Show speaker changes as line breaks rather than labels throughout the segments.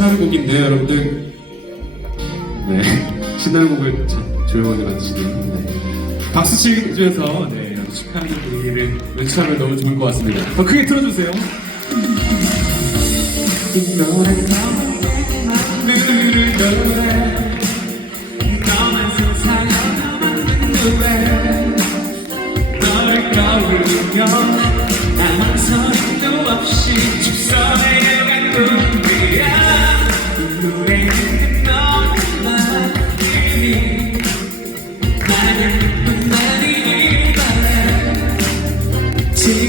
신화곡인데요, 여러분들. 네, 신화곡을 조용하게 만드시네요. 네. 박수치면서 네, 축하하는 분위기를 연출하면 너무 좋을 것 같습니다. 더 크게 틀어주세요.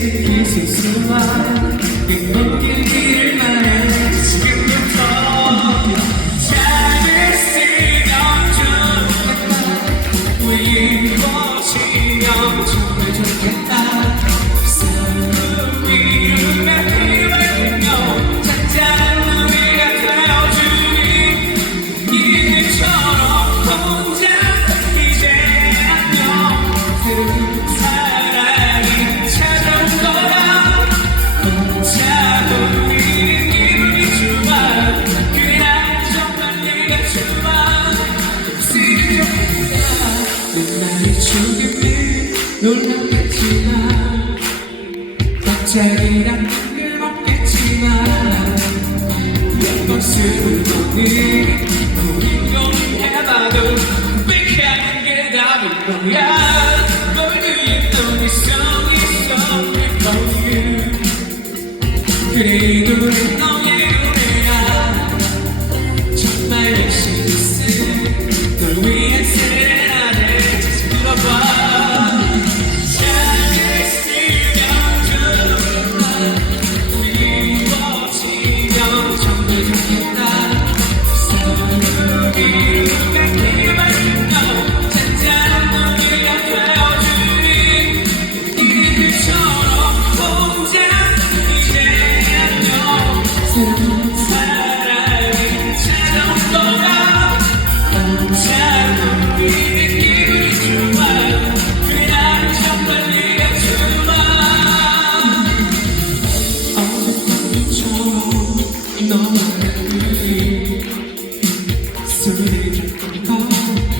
Sesi sesi var, bir bakir girmez 책이란 뜬금없겠지만 예쁜 수건을 고민을 해봐도 백하는 게 답인 거야 멀리 있던 이성이 있어 그래도 넌 to me. it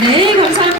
哎，好惨。